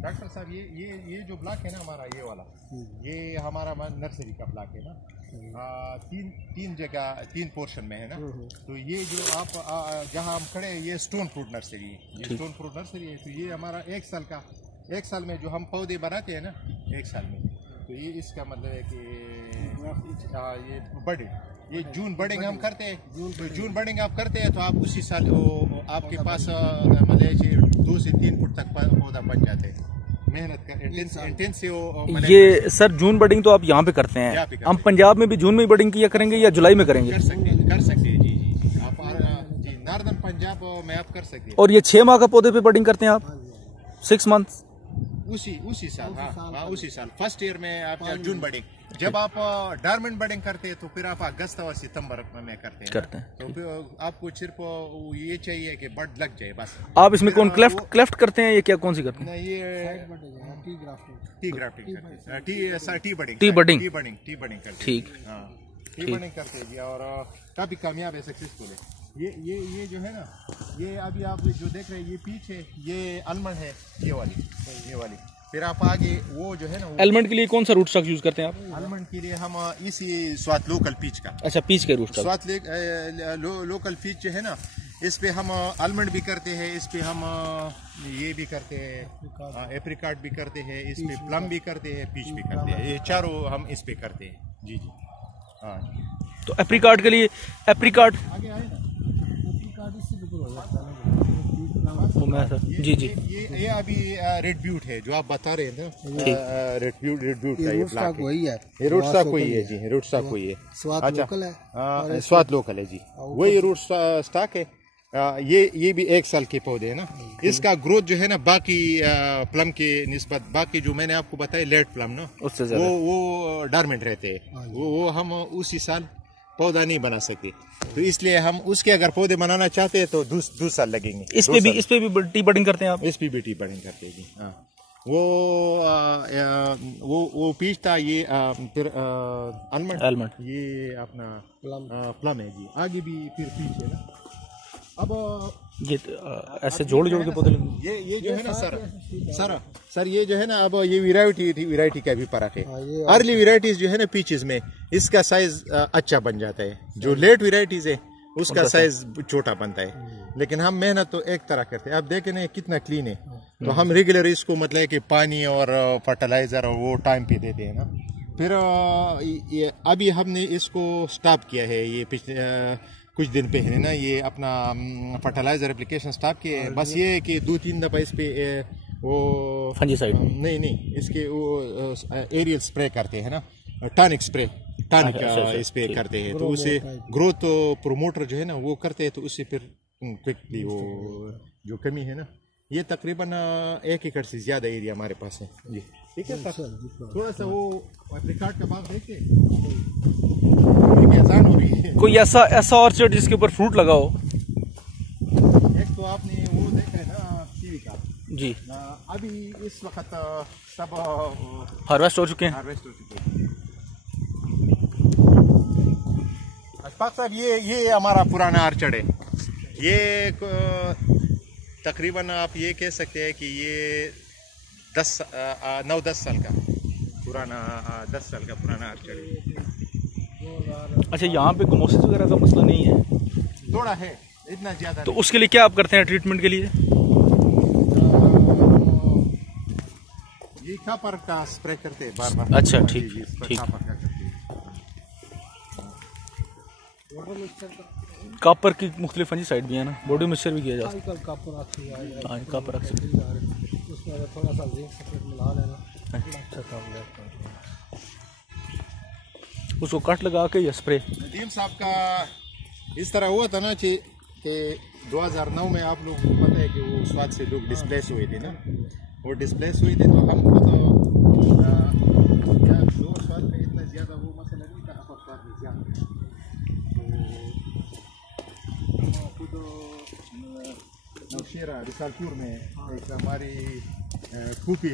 Doctor साहब ये जो ब्लॉक है ना हमारा, ये वाला, ये हमारा नर्सरी का ब्लॉक है ना। तीन जगह 3 पोर्शन में है ना। तो ये जो आप जहाँ हम खड़े हैं, ये स्टोन फ्रूट नर्सरी है। ये स्टोन फ्रूट नर्सरी है। तो ये हमारा 1 साल में जो हम पौधे बनाते हैं ना, 1 साल में, तो ये इसका मतलब है कि ये बड़े, ये जून बर्डिंग हम करते हैं। तो जून बर्डिंग आप करते हैं तो आप उसी साल आपके पास मतलब 2 से 3 फुट तक पौधा बन जाते हैं। मेहनत कर इंटेंसिव। ये सर जून बर्डिंग तो आप यहाँ पे करते हैं, हम पंजाब में भी जून में ही बर्डिंग किया करेंगे या जुलाई में करेंगे? कर सकते हैं जी आप जी नॉर्दर्न पंजाब में आप कर सकते हैं। और ये 6 माह का पौधे पे बर्डिंग करते हैं आप? 6 मंथ उसी साल। हाँ उसी साल फर्स्ट ईयर में आप जून बर्डिंग। जब आप डॉर्मेंट बर्डिंग करते हैं तो फिर आप अगस्त और सितंबर में करते हैं। तो फिर आपको सिर्फ ये चाहिए कि बर्ड लग जाए बस। आप इसमें कौन क्लेफ्ट करते हैं या क्या, कौन सी करते हैं? ये टी ग्राफ्टिंग टी बर्डिंग करते हैं। ठीक, हाँ टी बर्डिंग करते हैं और काफी कामयाब है, सक्सेसफुल है। ये जो है ना, ये अभी आप जो देख रहे हैं, ये पीच है, ये आलमंड है, ये वाली। फिर आप आगे वो जो है ना, आलमंड के लिए कौन सा रूट स्टॉक यूज करते हैं आप? आलमंड के लिए हम इसी स्वाद लोकल पीच का। अच्छा, पीच के रूट स्टॉक, स्वाद लोकल पीच जो है ना, इस पे हम आलमंड भी करते हैं, इस पे हम ये भी करते हैं, एप्रिकॉट भी करते हैं, इस पे प्लम भी करते हैं, पीच भी करते हैं। ये चारों हम इस पे करते हैं। जी हाँ। तो एप्रिकॉट के लिए एप्रिकॉट आगे आए ना, जी ये अभी रेड ब्यूट है जो आप बता रहे हैं ना। रेड ब्यूट का ये ब्लॉक वही है। ये रूट स्टॉक वही है जी, रूट स्टॉक वही है। स्वाद लोकल है। स्वाद लोकल है जी, वही रूट स्टॉक है। ये भी 1 साल के पौधे है ना। इसका ग्रोथ जो है ना, बाकी प्लम के निस्बत, बाकी जो मैंने आपको बताया लेट प्लम ना, उससे वो डॉर्मेंट रहते हैं। वो हम उसी साल पौधा नहीं बना सकते, तो इसलिए हम उसके अगर पौधे बनाना चाहते हैं तो 2 साल लगेंगे। इस पे भी टी बर्डिंग करते हैं आप? इस पे भी टी बर्डिंग करते हैं जी। हाँ वो पीच था, ये फिर आलमंड, ये अपना प्लम है जी। आगे भी फिर पीच है ना। अब ये ऐसे जोड़ के पौधे लगे। ये जो है ना सर ये जो है ना, अब ये वैरायटी का भी फर्क है। अर्ली वैरायटीज जो है ना पीचेस में, इसका साइज अच्छा बन जाता है। जो लेट वैरायटीज है उसका साइज छोटा बनता है। लेकिन हम मेहनत तो एक तरह करते हैं। आप देखें ना कितना क्लीन है। तो हम रेगुलर इसको मतलब कि पानी और फर्टिलाइजर और वो टाइम पे देते हैं ना। फिर अभी हमने इसको स्टॉप किया है, ये कुछ दिन पे है ना, ये अपना फर्टिलाइजर एप्लीकेशन स्टॉप किए हैं। बस ये है कि 2-3 दफा इस पे वो फंजीसाइड नहीं इसके वो एरियल स्प्रे करते हैं ना, टॉनिक इस पे करते हैं। तो उससे ग्रोथ प्रोमोटर जो है ना वो करते हैं, तो उससे फिर क्विकली वो जो कमी है ना, ये तकरीबन 1 एकड़ से ज्यादा एरिया हमारे पास है जी। ठीक है सर, थोड़ा सा वो रिकॉर्ड का बात देखिए, आसान हो रही है। कोई ऐसा ऑर्चर्ड जिसके ऊपर फ्रूट लगा हो? एक तो आपने वो देखा है ना कीवी का जी, अभी इस वक्त सब हार्वेस्ट हो चुके हैं। अशफाक साहब, ये हमारा पुराना ऑर्चर्ड है। ये तकरीबन आप ये कह सकते हैं कि ये 9-10 साल का पुराना 10 साल का पुराना ऑर्चर्ड है। अच्छा, यहाँ पे गमोसिस वगैरह का मसला नहीं है? थोड़ा है, इतना ज्यादा तो उसके लिए क्या आप करते हैं ट्रीटमेंट के लिए? ये कॉपर का स्प्रे करते हैं बार। अच्छा, ठीक। कॉपर की मुख्तलिफ फंजीसाइड भी है ना, बॉडी मिक्सचर भी किया जाता है। कॉपर उसमें थोड़ा सा जिंक सल्फेट मिला लेना, अच्छा काम करता है। उसको कट लगा के या स्प्रे? नदीम साहब का इस तरह हुआ था ना कि 2009 में आप लोग को पता है कि वो स्वाद से लोग डिस्प्लेस हुए थे ना। वो डिस्प्लेस हुए थे तो हमको तो दो स्वाद में इतना ज़्यादा वो मसला नहीं था, अब स्वाद में ज़्यादा। तो हम खुद नौशेरा रिसालपुर में एक हमारी फूफी